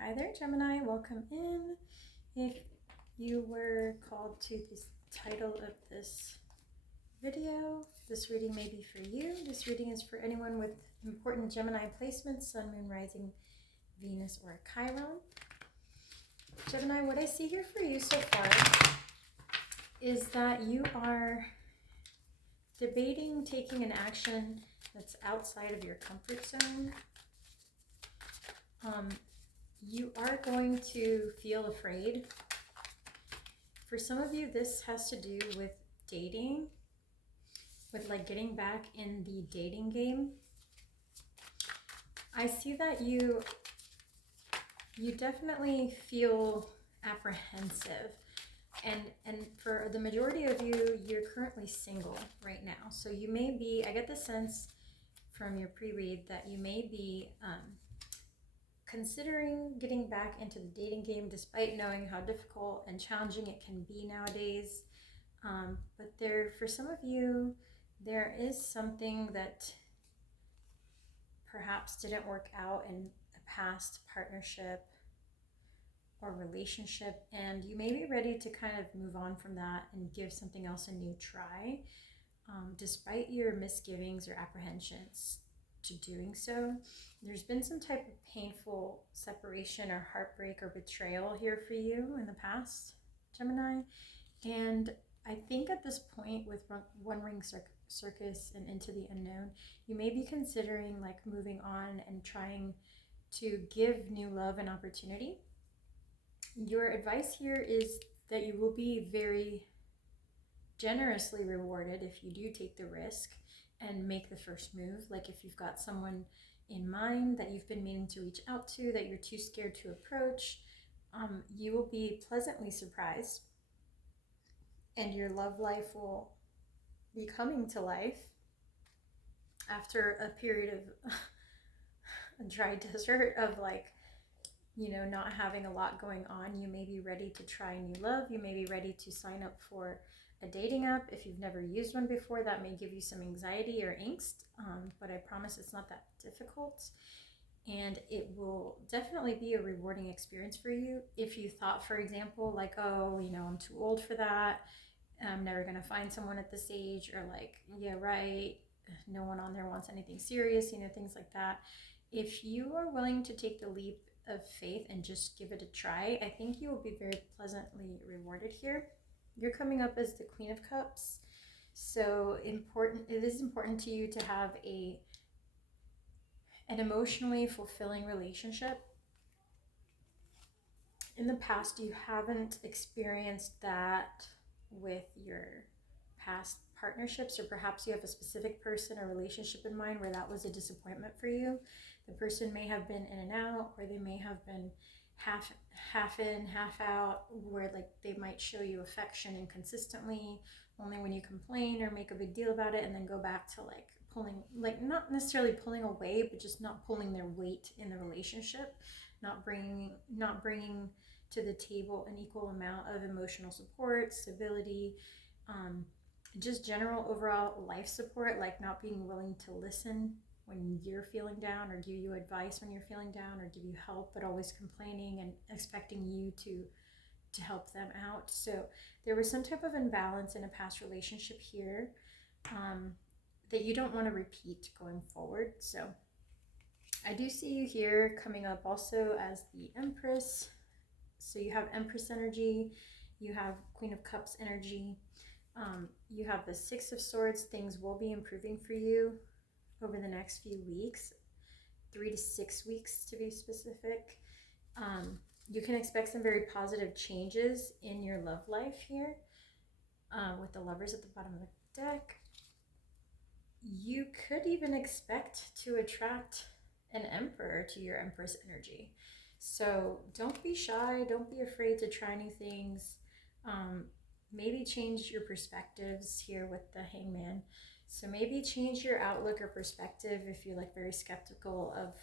Hi there, Gemini. Welcome in. If you were called to the title of this video, this reading may be for you. This reading is for anyone with important Gemini placements, Sun, Moon, Rising, Venus, or Chiron. Gemini, what I see here for you so far is that you are debating taking an action that's outside of your comfort zone. You are going to feel afraid. For some of you, this has to do with dating, with like getting back in the dating game. I see that you definitely feel apprehensive. And for the majority of you, you're currently single right now. So you may be, I get the sense from your pre-read that you may be considering getting back into the dating game despite knowing how difficult and challenging it can be nowadays. But for some of you, there is something that perhaps didn't work out in a past partnership or relationship, and you may be ready to kind of move on from that and give something else a new try, despite your misgivings or apprehensions to doing so. There's been some type of painful separation or heartbreak or betrayal here for you in the past, Gemini. And I think at this point with One Ring Circus and Into the Unknown, you may be considering like moving on and trying to give new love an opportunity. Your advice here is that you will be very generously rewarded if you do take the risk and make the first move. Like if you've got someone in mind that you've been meaning to reach out to, that you're too scared to approach, you will be pleasantly surprised, and your love life will be coming to life after a period of a dry desert of like, not having a lot going on. You may be ready to try new love. You may be ready to sign up for a dating app. If you've never used one before, that may give you some anxiety or angst, but I promise it's not that difficult. And it will definitely be a rewarding experience for you. If you thought, for example, like, oh, I'm too old for that, I'm never going to find someone at this age, or like, yeah, right, no one on there wants anything serious, things like that. If you are willing to take the leap of faith and just give it a try, I think you will be very pleasantly rewarded here. You're coming up as the Queen of Cups, so it is important to you to have an emotionally fulfilling relationship. In the past, you haven't experienced that with your past partnerships, or perhaps you have a specific person or relationship in mind where that was a disappointment for you. The person may have been in and out, or they may have been half in, half out, where like they might show you affection inconsistently, only when you complain or make a big deal about it, and then go back to like pulling, like not necessarily pulling away, but just not pulling their weight in the relationship, not bringing to the table an equal amount of emotional support, stability, just general overall life support, like not being willing to listen when you're feeling down, or give you advice when you're feeling down, or give you help, but always complaining and expecting you to help them out. So there was some type of imbalance in a past relationship here, that you don't want to repeat going forward. So I do see you here coming up also as the Empress. So you have Empress energy, you have Queen of Cups energy, you have the Six of Swords. Things will be improving for you over the next few weeks, 3 to 6 weeks to be specific. You can expect some very positive changes in your love life here, with the Lovers at the bottom of the deck. You could even expect to attract an Emperor to your Empress energy. So don't be shy, don't be afraid to try new things. Maybe change your perspectives here with the Hangman. So maybe change your outlook or perspective if you're like very skeptical of,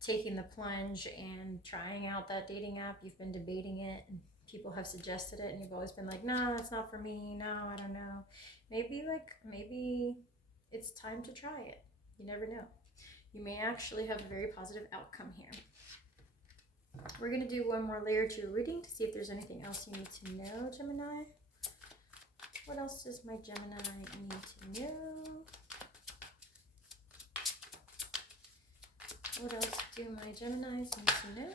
taking the plunge and trying out that dating app. You've been debating it and people have suggested it, and you've always been like, no, that's not for me. No, I don't know. Maybe it's time to try it. You never know. You may actually have a very positive outcome here. We're going to do one more layer to your reading to see if there's anything else you need to know, Gemini. What else does my Gemini need to know? What else do my Geminis need to know?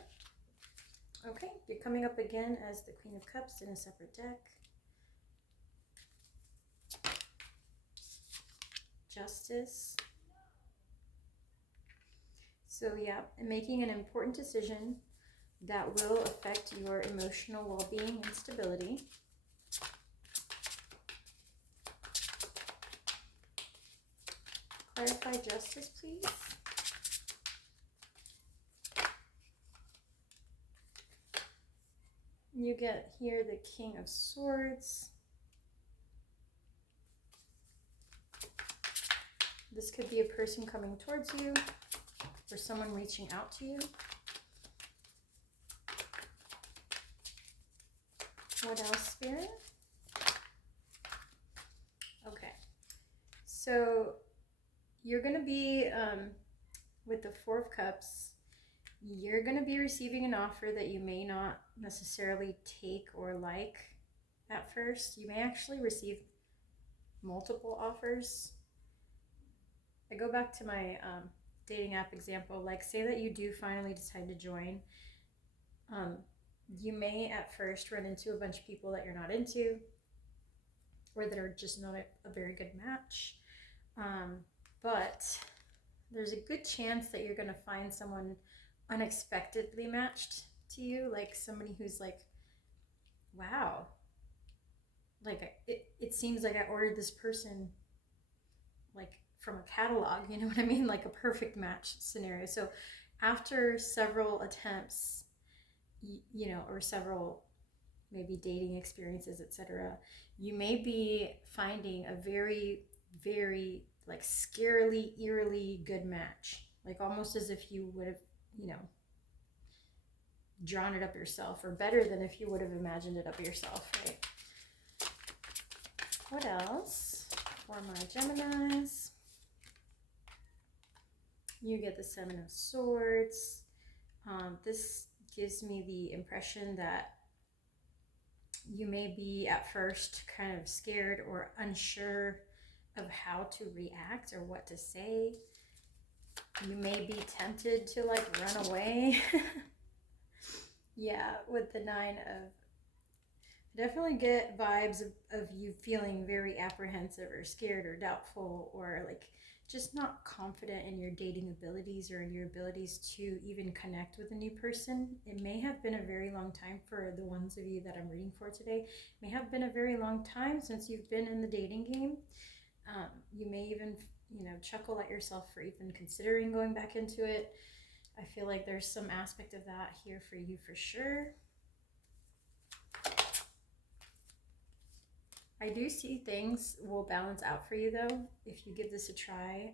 Okay, you're coming up again as the Queen of Cups in a separate deck. Justice. So yeah, making an important decision that will affect your emotional well-being and stability. Clarify justice, please. You get here the King of Swords. This could be a person coming towards you or someone reaching out to you. What else, Spirit? Okay. So you're going to be, with the Four of Cups, you're going to be receiving an offer that you may not necessarily take or like at first. You may actually receive multiple offers. I go back to my dating app example. Like, say that you do finally decide to join. You may at first run into a bunch of people that you're not into, or that are just not a very good match. But there's a good chance that you're going to find someone unexpectedly matched to you, like somebody who's like, wow, like it seems like I ordered this person like from a catalog, you know what I mean? Like a perfect match scenario. So after several attempts, you know, or several maybe dating experiences, etc., you may be finding a very, very like scarily, eerily good match, like almost as if you would have, you know, drawn it up yourself, or better than if you would have imagined it up yourself, right? What else for my Geminis? You get the Seven of Swords. This gives me the impression that you may be at first kind of scared or unsure of how to react or what to say. You may be tempted to like run away. Yeah, with the Nine of, definitely get vibes of you feeling very apprehensive or scared or doubtful, or like just not confident in your dating abilities or in your abilities to even connect with a new person. It may have been a very long time for the ones of you that I'm reading for today. It may have been a very long time since you've been in the dating game. You may even, you know, chuckle at yourself for even considering going back into it. I feel like there's some aspect of that here for you for sure. I do see things will balance out for you though if you give this a try.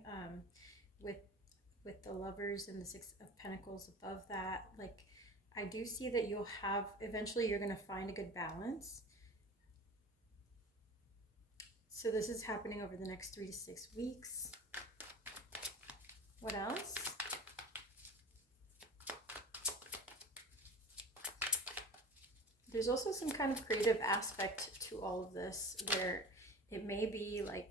With the Lovers and the Six of Pentacles above that, like I do see that you'll have, eventually you're going to find a good balance. So this is happening over the next 3 to 6 weeks. What else? There's also some kind of creative aspect to all of this where it may be like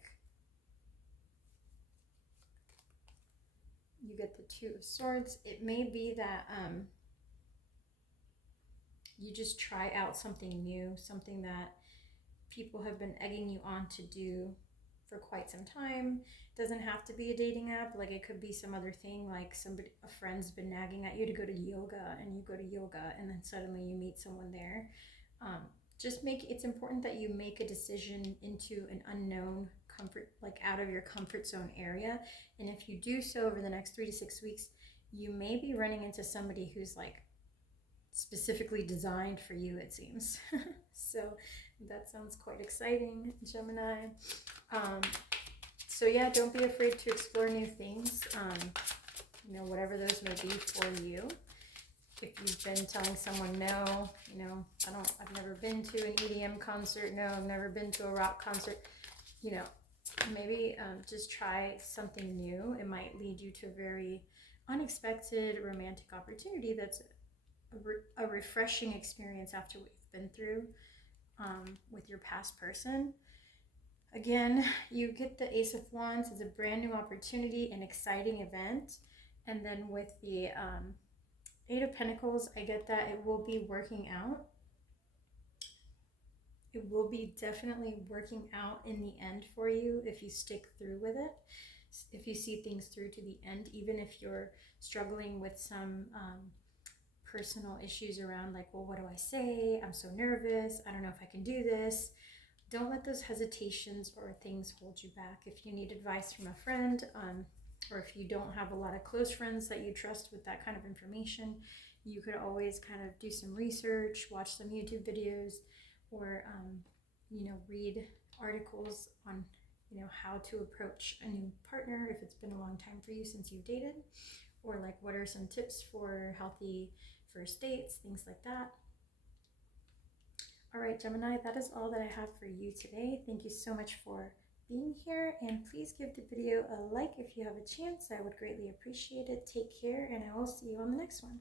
you get the Two of Swords. It may be that you just try out something new, something that people have been egging you on to do for quite some time. It doesn't have to be a dating app. Like it could be some other thing, like a friend's been nagging at you to go to yoga, and you go to yoga and then suddenly you meet someone there. It's important that you make a decision into an unknown comfort, like out of your comfort zone area. And if you do so over the next 3 to 6 weeks, you may be running into somebody who's like specifically designed for you, it seems. So that sounds quite exciting, Gemini. So yeah, don't be afraid to explore new things, you know, whatever those may be for you. If you've been telling someone no, you know, I've never been to an EDM concert, no, I've never been to a rock concert, you know, maybe just try something new. It might lead you to a very unexpected romantic opportunity that's a refreshing experience after what you've been through with your past person. Again, you get the Ace of Wands as a brand new opportunity, an exciting event. And then with the Eight of Pentacles, I get that it will be working out. It will be definitely working out in the end for you if you stick through with it. If you see things through to the end, even if you're struggling with some personal issues around like, well, what do I say? I'm so nervous. I don't know if I can do this. Don't let those hesitations or things hold you back. If you need advice from a friend, or if you don't have a lot of close friends that you trust with that kind of information, you could always kind of do some research, watch some YouTube videos, or read articles on how to approach a new partner if it's been a long time for you since you've dated, or like what are some tips for healthy first dates, things like that. All right, Gemini, that is all that I have for you today. Thank you so much for being here, and please give the video a like if you have a chance. I would greatly appreciate it. Take care, and I will see you on the next one.